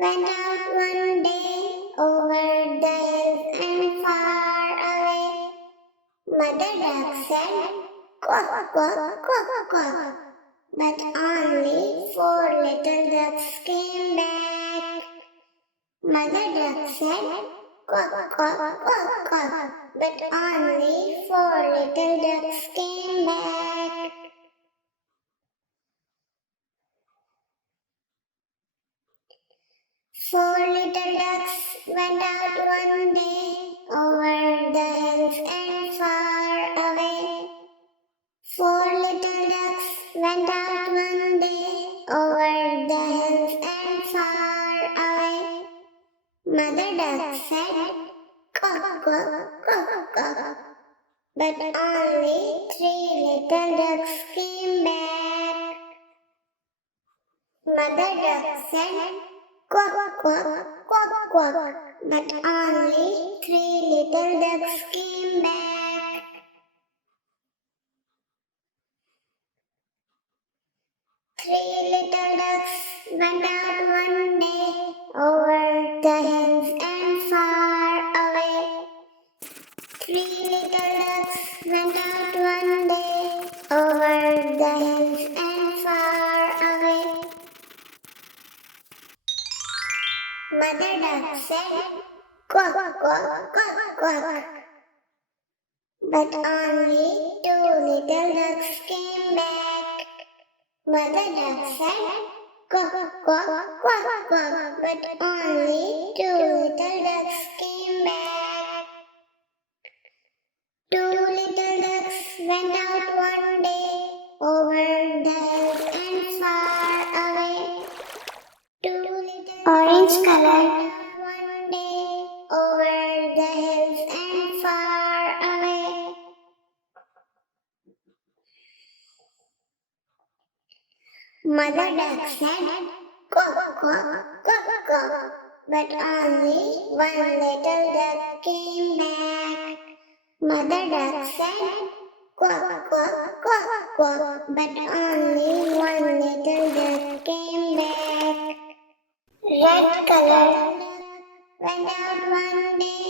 went out one day over the hills and far away. Mother duck said, quack, quack, quack, quack. But only 4 little ducks came back. Mother duck said, quack, quack, quack, quack. But only 4 little ducks came back. Four little ducks went out one day over the hills and far away. 4 little ducks went out one day over the hills and far away. Mother duck said, quack, quack, quack, quack. But only 3 little ducks came back. Mother duck said, quack, quack, quack, quack. But only 3 little ducks came back. 3 little ducks went out one day over the hills and far away. 3 little ducks went out one day over the hills and far away. Mother duck said, quack, quack, quack, quack. But only 2 little ducks came back. Mother duck said, quack, quack, quack, quack. But only 2 little ducks came back. 2 little ducks went out one day over the hills and far away. 2 little orange color one day over the hills and far away. Mother duck said, quack, quack, quack, quack. But only 1 little duck came back. Mother duck said, quack, quack, quack, quack. But only 1 little duck came back. Red color went out one day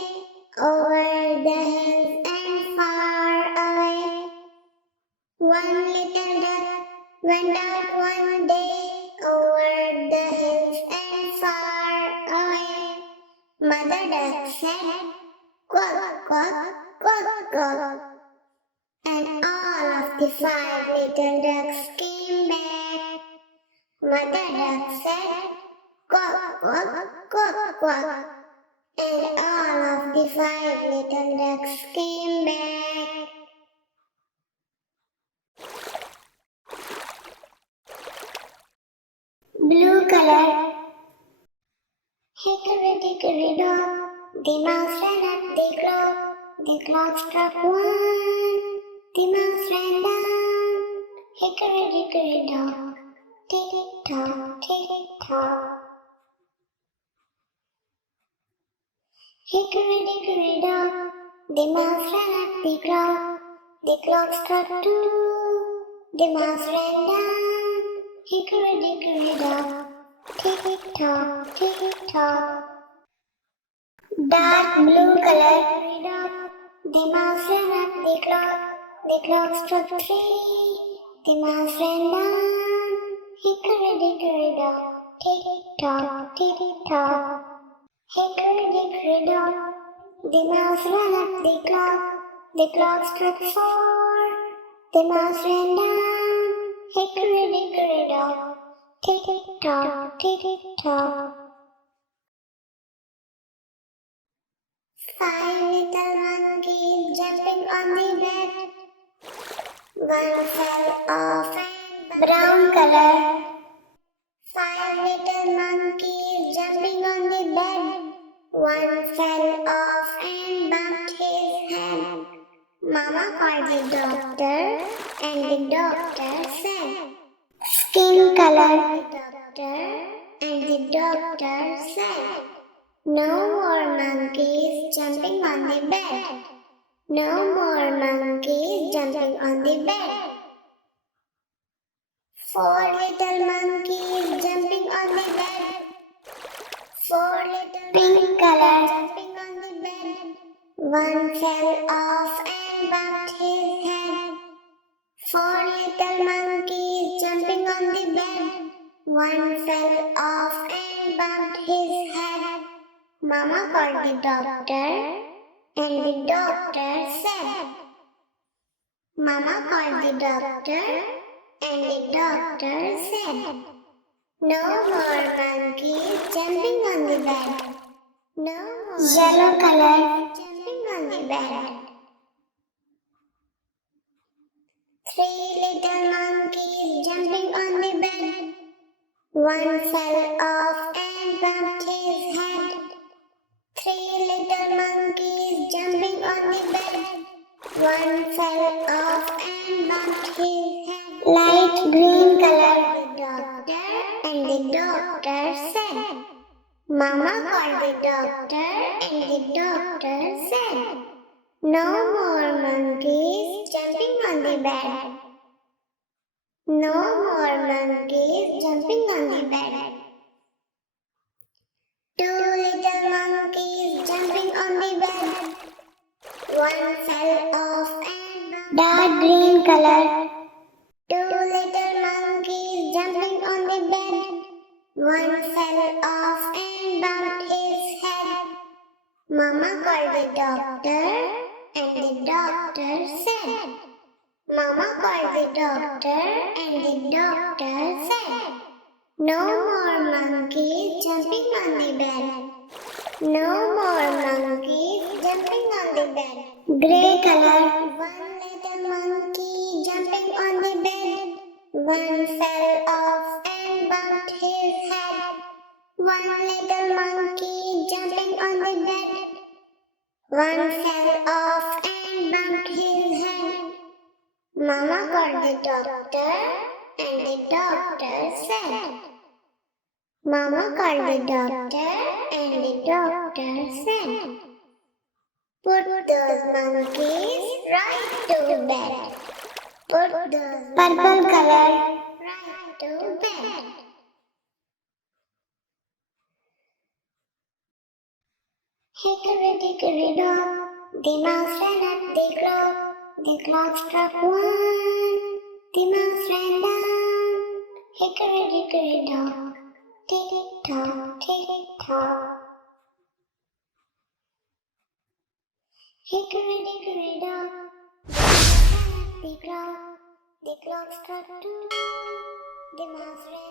over the hills and far away. 1 little duck went out one day over the hills and far away. Mother duck said, quack, quack, quack, quack. And all of the 5 little ducks came back. Mother duck said, quack, quack, quack, quack. And all of the 5 little ducks came back. Blue color. Hickory dickory dock, the mouse ran up the clock. The clock struck 1, the mouse ran down. Hickory dickory dock, tick tock, tick tock. Hickory dickory dock, the mouse ran up the clock. The clock struck 2, the mouse ran down. Hickory dickory dock, tick tock, tick tock. Dark blue color, the mouse ran up the clock struck 3, the mouse ran down. Hickory dickory dock, tick tock, tick tock. Hickory dickory dock, the mouse ran up the clock struck 4, the mouse ran down. Hickory dickory dock, tick tock, tick tock. 5 little monkeys jumping on the bed. 1 fell off and brown color. 5 little monkeys jumping on the bed. 1 fell off and bumped his head. Mama called the doctor and the doctor said, skin color. And the doctor said, no more monkeys jumping on the bed. No more monkeys jumping on the bed. 4 little monkeys jumping on the bed. little pink color jumping on the bed. One fell off and bumped his head. Four little monkeys jumping on the bed. One fell off and bumped his head. Mama called the doctor, and the doctor said. Mama called the doctor, and the doctor said, no more monkeys jumping on the bed. No more yellow color jumping on the bed. Three little monkeys jumping on the bed. One fell off and bumped his head. Three little monkeys jumping on the bed. One fell off and bumped his head. Light green color. The doctor and the doctor said. Mama called the doctor and the doctor said, no more monkeys jumping on the bed. No more monkeys jumping on the bed. Two little monkeys jumping on the bed. One fell off and bumped. Dark green color. Two little monkeys jumping on the bed. One fell off and bumped his head. Mama called the doctor, and the doctor said. Mama called the doctor, and the doctor said, no more monkeys jumping on the bed. No more monkeys jumping on the bed. Grey color. One little monkey jumping on the bed. One fell off and bumped his head. One little monkey jumping on the bed. One fell off and bumped his head. Mama called the doctor, and the doctor said. Mama called the doctor, and the doctor said, put those monkeys right to bed. Put those purple color right to bed. Hickory dickory dock, the mouse ran up the clock. The clock struck one, the mouse ran down. Hickory dickory dock, tick-tock, tick-tock. Hickory dickory dock, the clock struck two, the mouse ran